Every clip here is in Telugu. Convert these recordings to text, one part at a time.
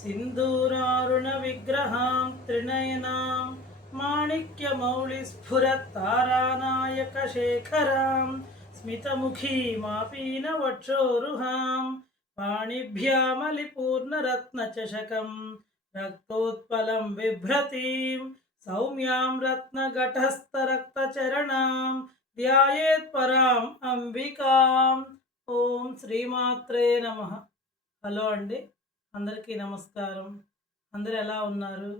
सिन्दूरारुणविग्रहां त्रिनयनां माणिक्यमौलिस्फुरत्तारानायकशेखरां स्मितमुखीमापीनवक्षोरुहां पाणिभ्यामलिपूर्णरत्नचषकं रक्तोत्पलं बिभ्रतीं सौम्यां रत्नघटस्थरक्तचरणां ध्यायेत्पराम् अंबिकाम्। ఓం శ్రీమాత్రే నమః. హలో అండి, అందరికీ నమస్కారం. అందరూ ఎలా ఉన్నారు?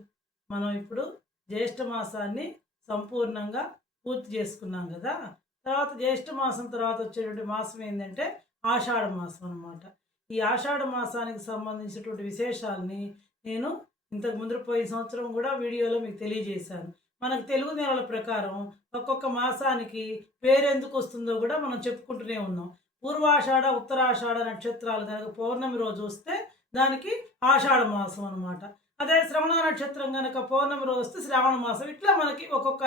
మనం ఇప్పుడు జ్యేష్ఠ మాసాన్ని సంపూర్ణంగా పూర్తి చేసుకున్నాం కదా. తర్వాత జ్యేష్ఠ మాసం తర్వాత వచ్చేటువంటి మాసం ఏంటంటే ఆషాఢ మాసం అన్నమాట. ఈ ఆషాఢ మాసానికి సంబంధించినటువంటి విశేషాలని నేను ఇంతకు ముందు పోయిన సంవత్సరం కూడా వీడియోలో మీకు తెలియజేశాను. మనకు తెలుగు నెలల ప్రకారం ఒక్కొక్క మాసానికి పేరెందుకు వస్తుందో కూడా మనం చెప్పుకుంటూనే ఉన్నాం. పూర్వాషాఢ ఉత్తరాషాఢ నక్షత్రాలు కనుక పౌర్ణమి రోజు వస్తే దానికి ఆషాఢ మాసం అనమాట. అదే శ్రవణ నక్షత్రం కనుక పౌర్ణమి రోజు వస్తే శ్రావణ మాసం. ఇట్లా మనకి ఒక్కొక్క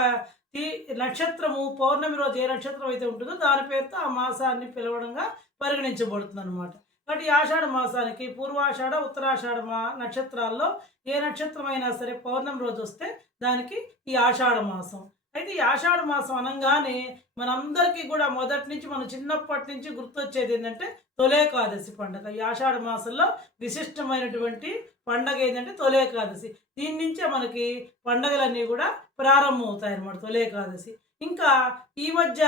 నక్షత్రము పౌర్ణమి రోజు ఏ నక్షత్రం అయితే ఉంటుందో దాని పేరుతో ఆ మాసాన్ని పిలవడంగా పరిగణించబడుతుంది అనమాట. కాబట్టి ఈ ఆషాఢ మాసానికి పూర్వాషాఢ ఉత్తరాషాఢ నక్షత్రాల్లో ఏ నక్షత్రం అయినా సరే పౌర్ణమి రోజు వస్తే దానికి ఈ ఆషాఢ మాసం. అయితే ఈ ఆషాఢ మాసం అనగానే మనందరికీ కూడా మొదటి నుంచి మనం చిన్నప్పటి నుంచి గుర్తొచ్చేది ఏంటంటే తొలేకాదశి పండుగ. ఈ ఆషాఢ మాసంలో విశిష్టమైనటువంటి పండగ ఏంటంటే తొలేకాదశి. దీని నుంచే మనకి పండగలన్నీ కూడా ప్రారంభమవుతాయి అన్నమాట. తొలేకాదశి ఇంకా ఈ మధ్య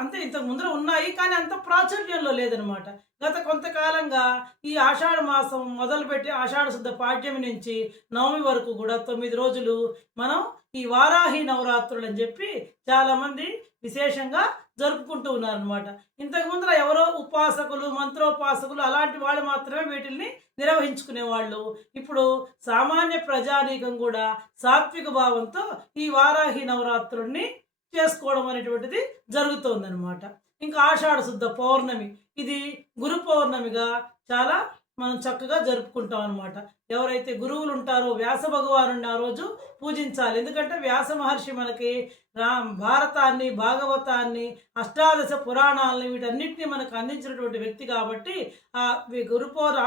అంతే, ఇంతకు ముందర ఉన్నాయి కానీ అంత ప్రాచుర్యంలో లేదనమాట. గత కొంతకాలంగా ఈ ఆషాఢ మాసం మొదలుపెట్టి ఆషాఢ శుద్ధ పాడ్యమి నుంచి నవమి వరకు కూడా 9 రోజులు మనం ఈ వారాహి నవరాత్రులు అని చెప్పి చాలామంది విశేషంగా జరుపుకుంటూ ఉన్నారనమాట. ఇంతకు ముందర ఎవరో ఉపాసకులు మంత్రోపాసకులు అలాంటి వాళ్ళు మాత్రమే వీటిల్ని నిర్వహించుకునేవాళ్ళు. ఇప్పుడు సామాన్య ప్రజానీకం కూడా సాత్విక భావంతో ఈ వారాహి నవరాత్రుల్ని చేసుకోవడం అనేటువంటిది జరుగుతుందన్నమాట. ఇంకా ఆషాఢ శుద్ధ పౌర్ణమి, ఇది గురు పౌర్ణమిగా చాలా మనం చక్కగా జరుపుకుంటాం అనమాట. ఎవరైతే గురువులు ఉంటారో వ్యాస భగవానుడిని ఆ రోజు పూజించాలి. ఎందుకంటే వ్యాస మహర్షి మనకి భారతాన్ని, భాగవతాన్ని, అష్టాదశ పురాణాలని వీటన్నిటిని మనకు అందించినటువంటి వ్యక్తి కాబట్టి ఆ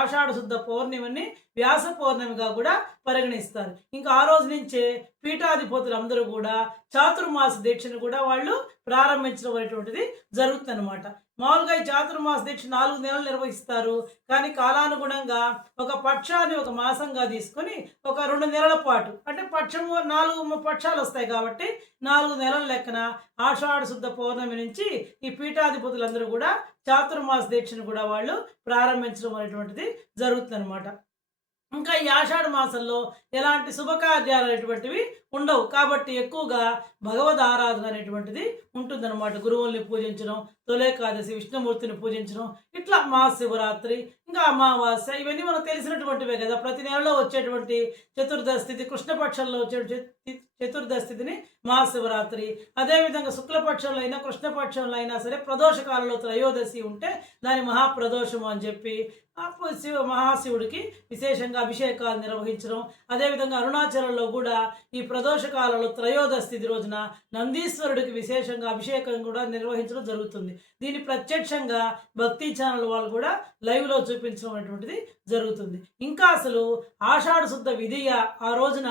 ఆషాఢ శుద్ధ పౌర్ణమిని వ్యాస పౌర్ణమిగా కూడా పరిగణిస్తారు. ఇంకా ఆ రోజు నుంచే పీఠాధిపతులు అందరూ కూడా చాతుర్మాస దీక్షను కూడా వాళ్ళు ప్రారంభించడం అనేటువంటిది జరుగుతుందన్నమాట. మామూలుగా ఈ చాతుర్మాస దీక్ష 4 నెలలు నిర్వహిస్తారు. కానీ కాలానుగుణంగా ఒక పక్షాన్ని ఒక మాసంగా తీసుకొని ఒక 2 నెలల పాటు, అంటే పక్షము 4 పక్షాలు వస్తాయి కాబట్టి 4 నెలల లెక్కన ఆషాఢ శుద్ధ పౌర్ణమి నుంచి ఈ పీఠాధిపతులందరూ కూడా చాతుర్మాస దీక్షను కూడా వాళ్ళు ప్రారంభించడం అనేటువంటిది జరుగుతుందన్నమాట. ఇంకా ఈ ఆషాఢ మాసంలో ఎలాంటి శుభకార్యాలు అనేటువంటివి ఉండవు కాబట్టి ఎక్కువగా భగవద్ ఆరాధన అనేటువంటిది ఉంటుందన్నమాట. గురువుల్ని పూజించడం, తొలేకాదశి విష్ణుమూర్తిని పూజించడం, ఇట్లా మహాశివరాత్రి, ఇంకా అమావాస్య, ఇవన్నీ మనకు తెలిసినటువంటివే కదా. ప్రతి నెలలో వచ్చేటువంటి చతుర్దశి తిథి, కృష్ణపక్షంలో వచ్చే చతుర్దశి తిథిని మహాశివరాత్రి. అదేవిధంగా శుక్లపక్షంలో అయినా కృష్ణపక్షంలో అయినా సరే ప్రదోషకాలంలో త్రయోదశి ఉంటే దాని మహాప్రదోషము అని చెప్పి మహాశివుడికి విశేషంగా అభిషేకాలు నిర్వహించడం. అదేవిధంగా అరుణాచలంలో కూడా ఈ ప్రదోషకాలలో త్రయోదశి తిథి రోజున నందీశ్వరుడికి విశేషంగా అభిషేకం కూడా నిర్వహించడం జరుగుతుంది. దీన్ని ప్రత్యక్షంగా భక్తి ఛానల్ వాళ్ళు కూడా లైవ్లో చూపించడం అనేటువంటిది జరుగుతుంది. ఇంకా అసలు ఆషాఢ శుద్ధ విధియ ఆ రోజున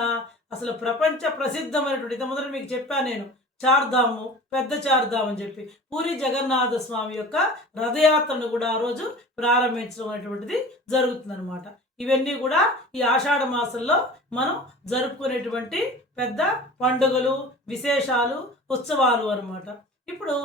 అసలు ప్రపంచ ప్రసిద్ధమైనటువంటి, మొదట మీకు చెప్పాను నేను, చార్ధాము, పెద్ద చార్ధామ్ అని చెప్పి పూరి జగన్నాథ స్వామి యొక్క రథయాత్రను కూడా ఆ రోజు ప్రారంభించడం అనేటువంటిది జరుగుతుందన్నమాట. ఇవన్నీ కూడా ఈ ఆషాఢ మాసంలో మనం జరుపుకునేటువంటి పెద్ద పండుగలు, విశేషాలు, ఉత్సవాలు అన్నమాట. ఇప్పుడు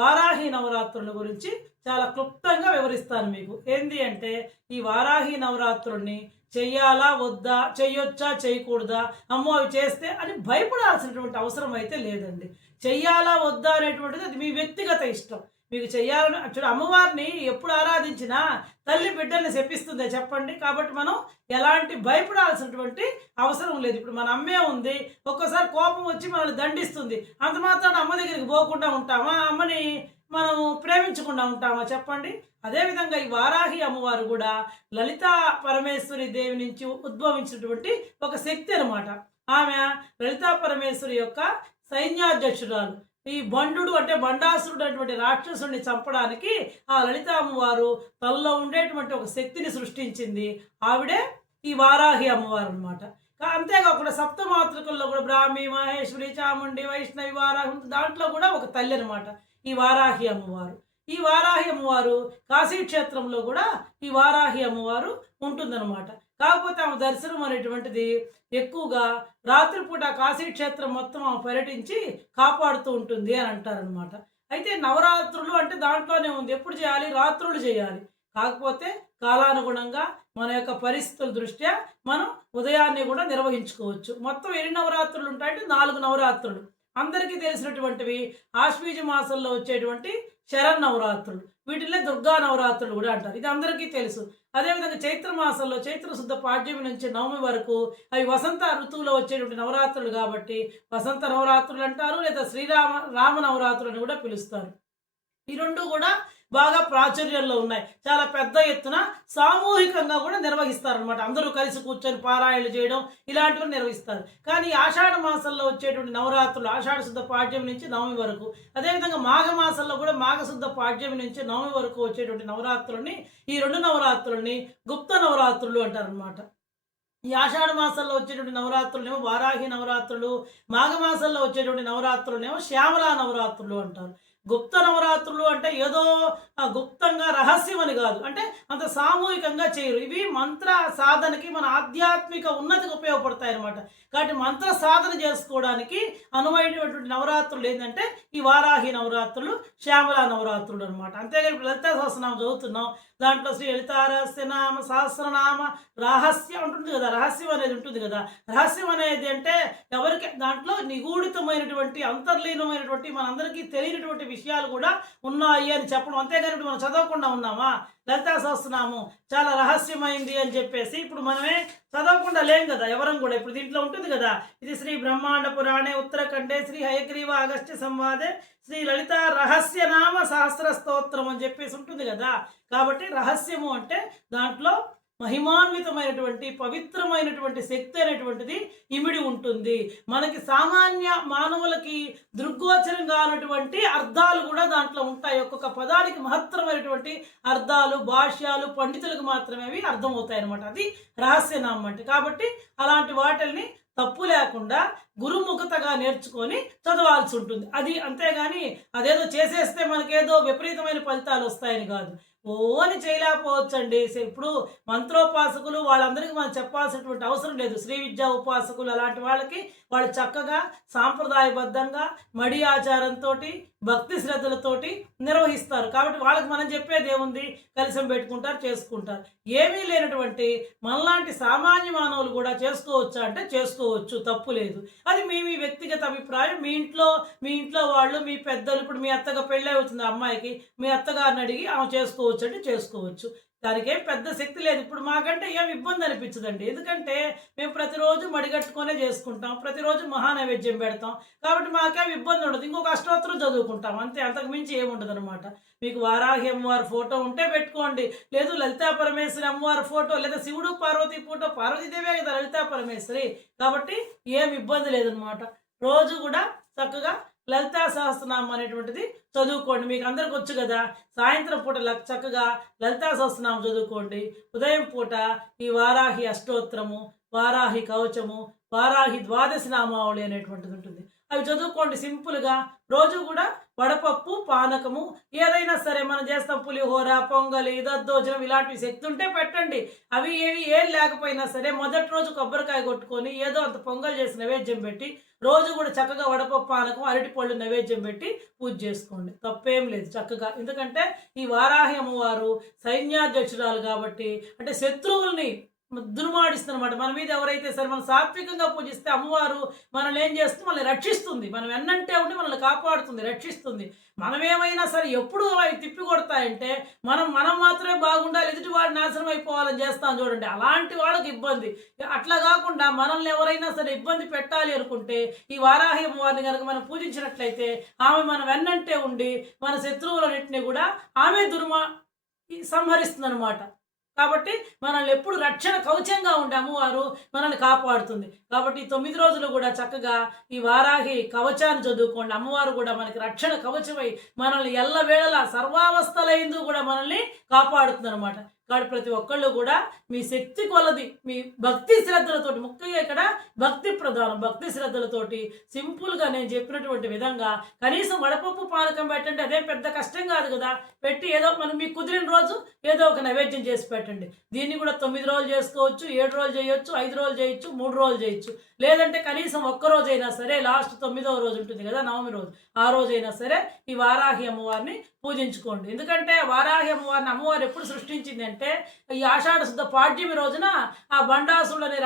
వారాహి నవరాత్రుల గురించి చాలా క్లుప్తంగా వివరిస్తాను మీకు. ఏంది అంటే ఈ వారాహి నవరాత్రుల్ని చెయ్యాలా వద్దా, చెయ్యొచ్చా చేయకూడదా, అమ్మో అవి చేస్తే అని భయపడాల్సినటువంటి అవసరం అయితే లేదండి. చెయ్యాలా వద్దా అనేటువంటిది అది మీ వ్యక్తిగత ఇష్టం. మీకు చెయ్యాలని చూడ, అమ్మవారిని ఎప్పుడు ఆరాధించినా తల్లి బిడ్డల్ని శపిస్తుందే చెప్పండి. కాబట్టి మనం ఎలాంటి భయపడాల్సినటువంటి అవసరం లేదు. ఇప్పుడు మన అమ్మే ఉంది, ఒక్కోసారి కోపం వచ్చి మనల్ని దండిస్తుంది, అంత మాత్రాన అమ్మ దగ్గరికి పోకుండా ఉంటామా? అమ్మని మనం ప్రేమించకుండా ఉంటామా చెప్పండి? అదేవిధంగా ఈ వారాహి అమ్మవారు కూడా లలితా పరమేశ్వరి దేవి నుంచి ఉద్భవించినటువంటి ఒక శక్తి అనమాట. ఆమె లలితా పరమేశ్వరి యొక్క సైన్యాధ్యక్షురాలు. ఈ బండు అంటే బండాసురుడు అటువంటి రాక్షసుడిని చంపడానికి ఆ లలిత అమ్మవారు తనలో ఉండేటువంటి ఒక శక్తిని సృష్టించింది. ఆవిడే ఈ వారాహి అమ్మవారు అనమాట. అంతేకాకుండా సప్తమాతృకల్లో కూడా బ్రాహ్మి, మహేశ్వరి, చాముండి, వైష్ణవి, వారాహి దాంట్లో కూడా ఒక తల్లి అనమాట ఈ వారాహి అమ్మవారు. ఈ వారాహి అమ్మవారు కాశీ క్షేత్రంలో కూడా ఈ వారాహి అమ్మవారు ఉంటుందన్నమాట. కాకపోతే ఆమె దర్శనం అనేటువంటిది ఎక్కువగా రాత్రిపూట కాశీ క్షేత్రం మొత్తం ఆమె పర్యటించి కాపాడుతూ ఉంటుంది అని అంటారనమాట. అయితే నవరాత్రులు అంటే దాంట్లోనే ఉంది. ఎప్పుడు చేయాలి? రాత్రులు చేయాలి. కాకపోతే కాలానుగుణంగా మన యొక్క పరిస్థితుల దృష్ట్యా మనం ఉదయాన్నే కూడా నిర్వహించుకోవచ్చు. మొత్తం ఎన్ని నవరాత్రులు ఉంటాయంటే 4 నవరాత్రులు. అందరికీ తెలిసినటువంటివి ఆశ్వీజ మాసంలో వచ్చేటువంటి శరన్నవరాత్రులు, వీటిల్లో దుర్గా నవరాత్రులు కూడా అంటారు. ఇది అందరికీ తెలుసు. అదేవిధంగా చైత్ర మాసంలో చైత్ర శుద్ధ పాడ్యమి నుంచి నవమి వరకు అవి వసంత ఋతువులో వచ్చేటువంటి నవరాత్రులు కాబట్టి వసంత నవరాత్రులు అంటారు, లేదా రామ నవరాత్రులు అని కూడా పిలుస్తారు. ఈ రెండు కూడా బాగా ప్రాచుర్యంలో ఉన్నాయి. చాలా పెద్ద ఎత్తున సామూహికంగా కూడా నిర్వహిస్తారనమాట. అందరూ కలిసి కూర్చొని పారాయణలు చేయడం ఇలాంటివి నిర్వహిస్తారు. కానీ ఆషాఢ మాసంలో వచ్చేటువంటి నవరాత్రులు ఆషాఢ శుద్ధ పాడ్యమి నుంచి నవమి వరకు, అదేవిధంగా మాఘ మాసంలో కూడా మాఘశుద్ధ పాడ్యమి నుంచి నవమి వరకు వచ్చేటువంటి నవరాత్రులని, ఈ 2 నవరాత్రులని గుప్త నవరాత్రులు అంటారనమాట. ఈ ఆషాఢ మాసంలో వచ్చేటువంటి నవరాత్రులనేమో వారాహి నవరాత్రులు, మాఘమాసంలో వచ్చేటువంటి నవరాత్రులనేమో శ్యామలా నవరాత్రులు అంటారు. గుప్త నవరాత్రులు అంటే ఏదో గుప్తంగా రహస్యం అని కాదు, అంటే అంత సామూహికంగా చేయరు. ఇవి మంత్ర సాధనకి, మన ఆధ్యాత్మిక ఉన్నతికి ఉపయోగపడతాయి అన్నమాట. కాబట్టి మంత్ర సాధన చేసుకోవడానికి అనువైనటువంటి నవరాత్రులు ఏంటంటే ఈ వారాహి నవరాత్రులు, శ్యామలా నవరాత్రులు అనమాట. అంతేగాని లలితా సహస్రనామం చదువుతున్నాం, దాంట్లో శ్రీ లలితా రహస్యనామ సహస్రనామ రహస్యం ఉంటుంది కదా, రహస్యం అనేది ఉంటుంది కదా. రహస్యం అనేది అంటే ఎవరికి దాంట్లో నిగూఢితమైనటువంటి అంతర్లీనమైనటువంటి మనందరికీ తెలియనటువంటి విషయాలు కూడా ఉన్నాయి అని చెప్పడం. అంతేగాని మనం చదవకుండా ఉన్నామా? లలితా సహస్రనామం చాలా రహస్యమైంది అని చెప్పేసి ఇప్పుడు మనమే చదవకుండా లేం కదా ఎవరం కూడా. ఇప్పుడు దీంట్లో ఉంటుంది కదా, ఇది శ్రీ బ్రహ్మాండ పురాణే ఉత్తరఖండే శ్రీ హయగ్రీవ అగస్త్య సంవాదే శ్రీ లలిత రహస్యనామ సహస్ర స్తోత్రం అని చెప్పేసి ఉంటుంది కదా. కాబట్టి రహస్యము అంటే దాంట్లో మహిమాన్వితమైనటువంటి పవిత్రమైనటువంటి శక్తి అనేటువంటిది ఇమిడి ఉంటుంది. మనకి సామాన్య మానవులకి దృగ్గోచరం కానటువంటి అర్థాలు కూడా దాంట్లో ఉంటాయి. ఒక్కొక్క పదానికి మహత్తరమైనటువంటి అర్థాలు, భాష్యాలు పండితులకు మాత్రమే అవి అర్థమవుతాయి అన్నమాట. అది రహస్యనామం అంటే. కాబట్టి అలాంటి వాటిల్ని తప్పు లేకుండా గురుముఖతగా నేర్చుకొని చదవాల్సి ఉంటుంది. అది అంతేగాని అదేదో చేసేస్తే మనకేదో విపరీతమైన ఫలితాలు వస్తాయని కాదు. అని చేయలేకపోవచ్చండి. ఇప్పుడు మంత్రోపాసకులు వాళ్ళందరికీ మనం చెప్పాల్సినటువంటి అవసరం లేదు. శ్రీ విద్యా ఉపాసకులు అలాంటి వాళ్ళకి వాళ్ళు చక్కగా సాంప్రదాయబద్ధంగా మడి ఆచారంతో భక్తి శ్రద్ధలతోటి నిర్వహిస్తారు. కాబట్టి వాళ్ళకి మనం చెప్పేది ఏముంది? కలిసం పెట్టుకుంటారు, చేసుకుంటారు. ఏమీ లేనటువంటి మనలాంటి సామాన్య మానవులు కూడా చేసుకోవచ్చా అంటే చేసుకోవచ్చు, తప్పు లేదు. అది మీ వ్యక్తిగత అభిప్రాయం. మీ ఇంట్లో వాళ్ళు, మీ పెద్దలు, ఇప్పుడు మీ అత్తగా పెళ్ళి అవుతుంది అమ్మాయికి, మీ అత్తగారిని అడిగి ఆమె చేసుకోవచ్చు అంటే చేసుకోవచ్చు. దానికి ఏం పెద్ద శక్తి లేదు. ఇప్పుడు మాకంటే ఏం ఇబ్బంది అనిపించదండి. ఎందుకంటే మేము ప్రతిరోజు మడిగట్టుకొనే చేసుకుంటాం, ప్రతిరోజు మహానైవేద్యం పెడతాం. కాబట్టి మాకేం ఇబ్బంది ఉండదు. ఇంకొక అష్టోత్తరం చదువుకుంటాం అంతే, అంతకు మించి ఏముండదు అనమాట. మీకు వారాహి అమ్మవారి ఫోటో ఉంటే పెట్టుకోండి, లేదు లలితా పరమేశ్వరి అమ్మవారి ఫోటో, లేదా శివుడు పార్వతి ఫోటో, పార్వతీదేవే కదా లలితా పరమేశ్వరి. కాబట్టి ఏం ఇబ్బంది లేదనమాట. రోజు కూడా చక్కగా లలితా సహస్రనామం అనేటువంటిది చదువుకోండి. మీకు అందరికి వచ్చు కదా. సాయంత్రం పూట చక్కగా లలితా సహస్రనామం చదువుకోండి. ఉదయం పూట ఈ వారాహి అష్టోత్తరము, వారాహి కవచము, వారాహి ద్వాదశి నామావళి అనేటువంటిది ఉంటుంది. అవి చదువుకోండి సింపుల్గా. రోజు కూడా వడపప్పు, పానకము ఏదైనా సరే మనం చేస్తాం, పులిహోర, పొంగలి, దద్దోజనం ఇలాంటివి శక్తి ఉంటే పెట్టండి. అవి ఏం లేకపోయినా సరే మొదటి రోజు కొబ్బరికాయ కొట్టుకొని ఏదో అంత పొంగల్ చేసి నైవేద్యం పెట్టి రోజు కూడా చక్కగా వడపప్పు, పానకం, అరటిపళ్ళు నైవేద్యం పెట్టి పూజ చేసుకోండి. తప్పేం లేదు చక్కగా. ఎందుకంటే ఈ వారాహి అమ్మవారు సైన్యాధ్యక్షురాలు కాబట్టి, అంటే శత్రువుల్ని దుర్మాడిస్తుందన్నమాట. మన మీద ఎవరైతే సరే మనం సాత్వికంగా పూజిస్తే అమ్మవారు మనల్ని ఏం చేస్తుంది? మనల్ని రక్షిస్తుంది. మనం ఎన్నంటే ఉండి మనల్ని కాపాడుతుంది, రక్షిస్తుంది. మనం ఏమైనా సరే ఎప్పుడు అవి తిప్పి కొడతాయంటే మనం మాత్రమే బాగుండాలి, ఎదుటి వాడు నాశనం అయిపోవాలని చేస్తాం చూడండి. అలాంటి వాళ్ళకి ఇబ్బంది. అట్లా కాకుండా మనల్ని ఎవరైనా సరే ఇబ్బంది పెట్టాలి అనుకుంటే ఈ వారాహి అమ్మవారిని కనుక మనం పూజించినట్లయితే ఆమె మనం వెన్నంటే ఉండి మన శత్రువులన్నింటినీ కూడా ఆమె సంహరిస్తుంది అనమాట. కాబట్టి మనల్ని ఎప్పుడు రక్షణ కవచంగా ఉండే అమ్మవారు మనల్ని కాపాడుతుంది. కాబట్టి 9 రోజులు కూడా చక్కగా ఈ వారాహి కవచాన్ని చదువుకోండి. అమ్మవారు కూడా మనకి రక్షణ కవచమై మనల్ని ఎల్లవేళలా సర్వావస్థలైందు కూడా మనల్ని కాపాడుతుంది అనమాట. కాబట్టి ప్రతి ఒక్కళ్ళు కూడా మీ శక్తి కొలది మీ భక్తి శ్రద్ధలతోటి, ముఖ్యంగా ఇక్కడ భక్తి ప్రధానం, భక్తి శ్రద్ధలతోటి సింపుల్గా నేను చెప్పినటువంటి విధంగా కనీసం వడపప్పు పానకం పెట్టండి, అదే పెద్ద కష్టం కాదు కదా. పెట్టి ఏదో మనం మీకు కుదిరిన రోజు ఏదో ఒక నైవేద్యం చేసి పెట్టండి. దీన్ని కూడా 9 రోజులు చేసుకోవచ్చు, 7 రోజులు చేయొచ్చు, 5 రోజులు చేయొచ్చు, 3 రోజులు చేయొచ్చు. లేదంటే కనీసం ఒక్క రోజైనా సరే, లాస్ట్ 9వ రోజు ఉంటుంది కదా, నవమి రోజు, ఆ రోజైనా సరే ఈ వారాహి అమ్మవారిని పూజించుకోండి. ఎందుకంటే వారాహి అమ్మవారిని అమ్మవారు ఎప్పుడు సృష్టించింది అంటే ఈ ఆషాఢ శుద్ధ పాడ్యమి రోజున ఆ బండాసురుడు అనే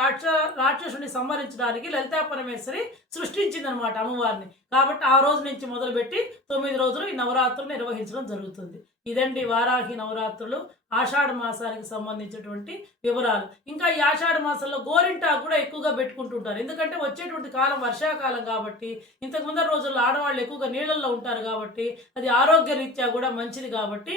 రాక్షసుని సంహరించడానికి లలితా పరమేశ్వరి సృష్టించిందనమాట అమ్మవారిని. కాబట్టి ఆ రోజు నుంచి మొదలుపెట్టి 9 రోజులు ఈ నవరాత్రులు నిర్వహించడం జరుగుతుంది. ఇదండి వారాహి నవరాత్రులు ఆషాఢ మాసానికి సంబంధించినటువంటి వివరాలు. ఇంకా ఈ ఆషాఢ మాసంలో గోరింటాకు కూడా ఎక్కువగా పెట్టుకుంటుంటారు. ఎందుకంటే వచ్చేటువంటి కాలం వర్షాకాలం కాబట్టి, ఇంతకు ముందర రోజుల్లో ఆడవాళ్ళు ఎక్కువగా నీళ్ళల్లో ఉంటారు కాబట్టి, అది ఆరోగ్యరీత్యా కూడా మంచిది కాబట్టి,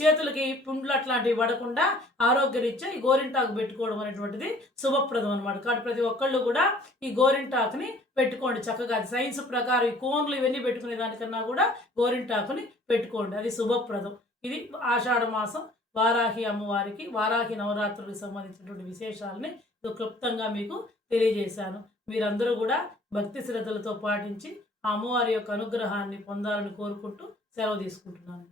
చేతులకి పుండ్లు అట్లాంటివి పడకుండా ఆరోగ్యరీత్యా ఈ గోరింటాకు పెట్టుకోవడం అనేటువంటిది శుభప్రదం అనమాట. కాబట్టి ప్రతి ఒక్కళ్ళు కూడా ఈ గోరింటాకుని పెట్టుకోండి చక్కగా. అది సైన్స్ ప్రకారం ఈ కోన్లు ఇవన్నీ పెట్టుకునే దానికన్నా కూడా గోరింటాకుని పెట్టుకోండి, అది శుభప్రదం. ఇది ఆషాఢ మాసం వారాహి అమ్మవారికి, వారాహి నవరాత్రులకు సంబంధించినటువంటి విశేషాలని క్లుప్తంగా మీకు తెలియజేశాను. మీరందరూ కూడా భక్తి శ్రద్ధలతో పాటించి ఆ అమ్మవారి యొక్క అనుగ్రహాన్ని పొందాలని కోరుకుంటూ సెలవు తీసుకుంటున్నాను.